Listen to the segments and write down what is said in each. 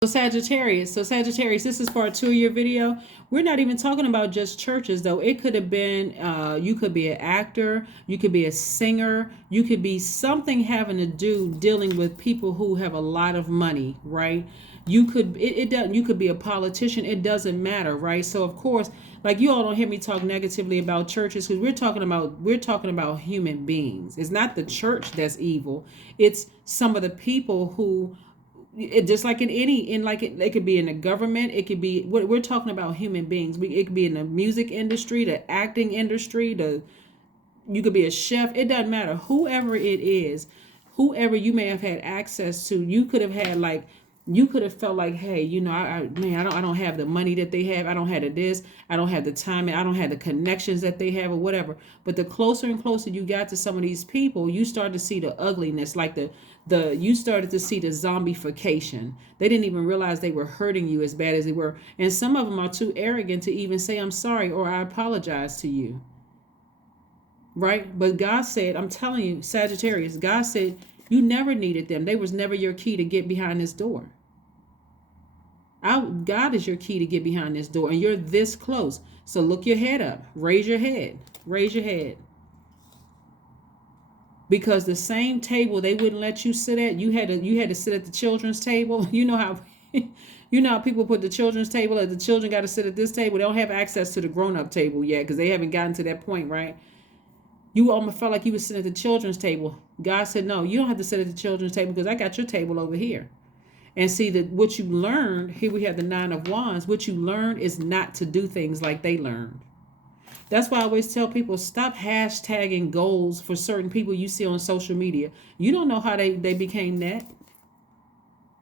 So Sagittarius, this is part 2 of your video. We're not even talking about just churches, though. It could have been, you could be an actor, you could be a singer, you could be something having to do dealing with people who have a lot of money, right? You could, it doesn't, you could be a politician. It doesn't matter, right? So of course, like, you all don't hear me talk negatively about churches, because we're talking about human beings. It's not the church that's evil. It's some of the people who, just like it could be in the government, it could be, we're talking about human beings. It could be in the music industry, the acting industry, you could be a chef. It doesn't matter. Whoever it is, whoever you may have had access to, you could have had, like, you could have felt like, hey, I don't have the money that they have. I don't have this. I don't have the time. I don't have the connections that they have, or whatever. But the closer and closer you got to some of these people, you start to see the ugliness, like you started to see the zombification. They didn't even realize they were hurting you as bad as they were. And some of them are too arrogant to even say, I'm sorry, or I apologize to you. Right? But God said, I'm telling you, Sagittarius, God said you never needed them. They was never your key to get behind this door. God is your key to get behind this door, and you're this close. So look your head up. Raise your head. Raise your head. Because the same table they wouldn't let you sit at, you had to sit at the children's table. You know how people put the children's table, the children got to sit at this table. They don't have access to the grown-up table yet, because they haven't gotten to that point, right? You almost felt like you were sitting at the children's table. God said, no, you don't have to sit at the children's table, because I got your table over here. And see, that what you learned, here we have the 9 of Wands, what you learned is not to do things like they learned. That's why I always tell people, stop hashtagging goals for certain people you see on social media. You don't know how they became that.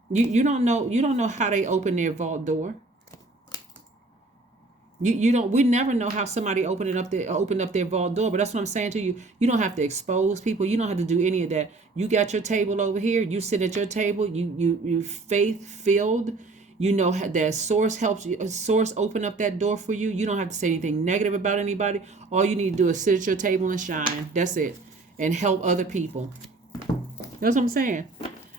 You don't know how they opened their vault door. We never know how somebody opened up their vault door. But that's what I'm saying to you. You don't have to expose people. You don't have to do any of that. You got your table over here. You sit at your table. You faith filled. You know that source helps you. Source open up that door for you. You don't have to say anything negative about anybody. All you need to do is sit at your table and shine. That's it. And help other people. That's what I'm saying.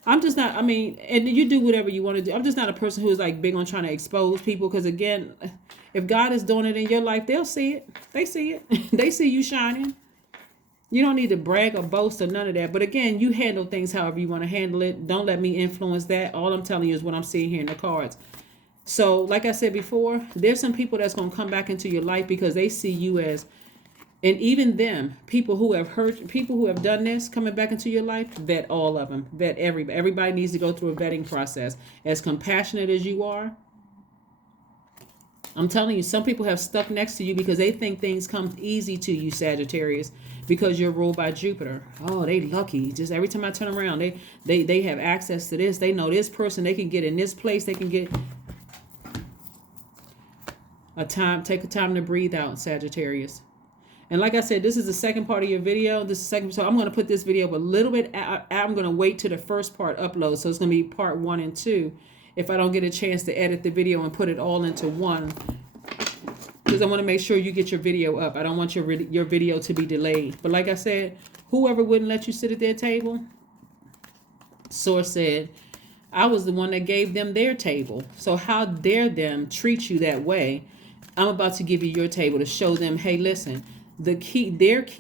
I'm just not, and you do whatever you want to do. I'm just not a person who's like big on trying to expose people, because again, if God is doing it in your life, they'll see it. They see it. They see you shining. You don't need to brag or boast or none of that. But again, you handle things however you want to handle it. Don't let me influence that. All I'm telling you is what I'm seeing here in the cards. So like I said before, there's some people that's going to come back into your life because they see you as, and even them, people who have hurt, people who have done this, coming back into your life, vet all of them. Vet everybody. Everybody needs to go through a vetting process. As compassionate as you are, I'm telling you, some people have stuck next to you because they think things come easy to you, Sagittarius, because you're ruled by Jupiter. Oh, they lucky. Just every time I turn around, they have access to this. They know this person. They can get in this place. They can get take a time to breathe out, Sagittarius. And like I said, this is the second part of your video. This is the second, so I'm going to put this video up a little bit. I'm going to wait till the first part uploads. So it's going to be part 1 and 2. If I don't get a chance to edit the video and put it all into one, because I want to make sure you get your video up. I don't want your video to be delayed. But like I said, whoever wouldn't let you sit at their table, Source said, I was the one that gave them their table. So how dare them treat you that way? I'm about to give you your table to show them, hey, listen, their key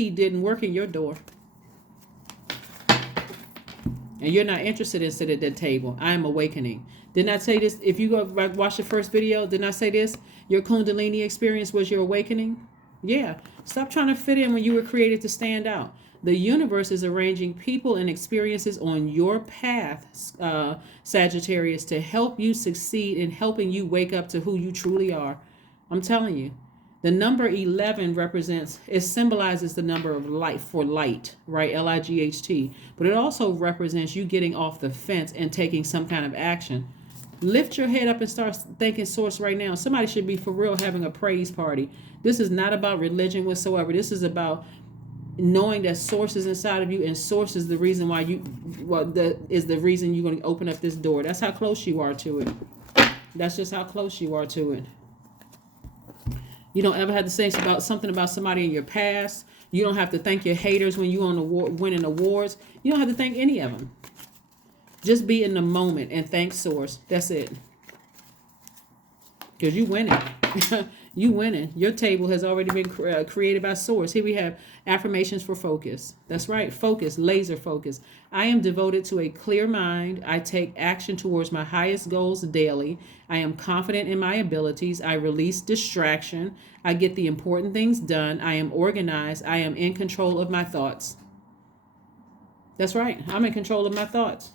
didn't work in your door. And you're not interested in sitting at that table. I am awakening. Didn't I say this? If you go watch the first video, didn't I say this? Your Kundalini experience was your awakening? Yeah. Stop trying to fit in when you were created to stand out. The universe is arranging people and experiences on your path, Sagittarius, to help you succeed in helping you wake up to who you truly are. I'm telling you. The number 11 symbolizes the number of light, for light, right? Light. But it also represents you getting off the fence and taking some kind of action. Lift your head up and start thanking Source right now. Somebody should be for real having a praise party. This is not about religion whatsoever. This is about knowing that Source is inside of you, and Source is the reason why the reason you're going to open up this door. That's how close you are to it. That's just how close you are to it. You don't ever have to say something about somebody in your past. You don't have to thank your haters when you're on winning awards. You don't have to thank any of them. Just be in the moment and thank Source. That's it. because you winning. You winning. Your table has already been created by source. Here we have affirmations for focus. That's right. Focus, laser focus. I am devoted to a clear mind. I take action towards my highest goals daily. I am confident in my abilities. I release distraction. I get the important things done. I am organized. I am in control of my thoughts. That's right. I'm in control of my thoughts.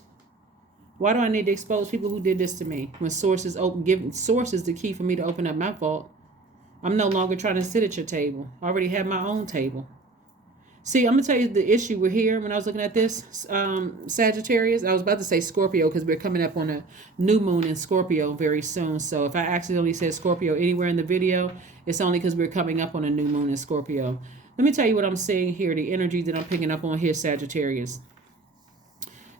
Why do I need to expose people who did this to me when sources open, giving sources the key for me to open up my vault? I'm no longer trying to sit at your table. I already have my own table. See, I'm going to tell you the issue we're here when I was looking at this, Sagittarius. I was about to say Scorpio because we're coming up on a new moon in Scorpio very soon. So if I accidentally said Scorpio anywhere in the video, it's only because we're coming up on a new moon in Scorpio. Let me tell you what I'm seeing here, the energy that I'm picking up on here, Sagittarius.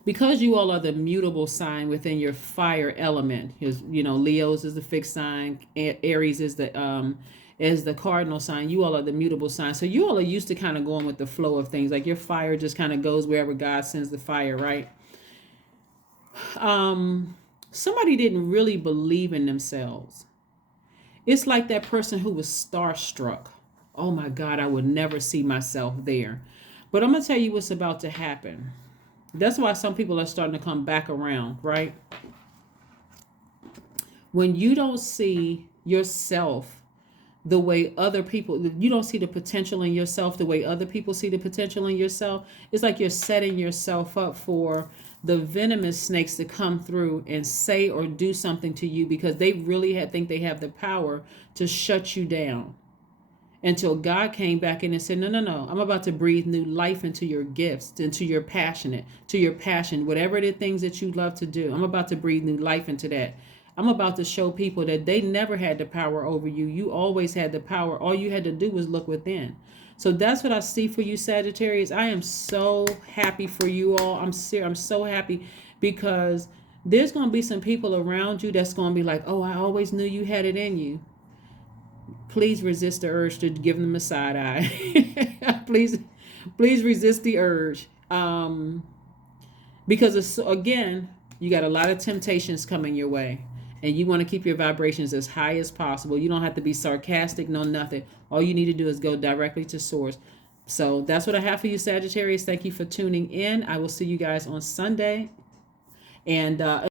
Because you all are the mutable sign within your fire element, Leo's is the fixed sign, Aries is the cardinal sign. You all are the mutable sign. So you all are used to kind of going with the flow of things. Like your fire just kind of goes wherever God sends the fire, right? Somebody didn't really believe in themselves. It's like that person who was starstruck. Oh my God, I would never see myself there. But I'm going to tell you what's about to happen. That's why some people are starting to come back around, right? When you don't see yourself the way other people, you don't see the potential in yourself the way other people see the potential in yourself, it's like you're setting yourself up for the venomous snakes to come through and say or do something to you because they really think they have the power to shut you down. Until God came back in and said, no, I'm about to breathe new life into your gifts, into your passion, whatever the things that you love to do. I'm about to breathe new life into that. I'm about to show people that they never had the power over you. You always had the power. All you had to do was look within. So that's what I see for you, Sagittarius. I am so happy for you all. I'm so happy because there's going to be some people around you that's going to be like, oh, I always knew you had it in you. Please resist the urge to give them a side eye. please resist the urge. Because again, you got a lot of temptations coming your way. And you want to keep your vibrations as high as possible. You don't have to be sarcastic, no nothing. All you need to do is go directly to source. So that's what I have for you, Sagittarius. Thank you for tuning in. I will see you guys on Sunday. And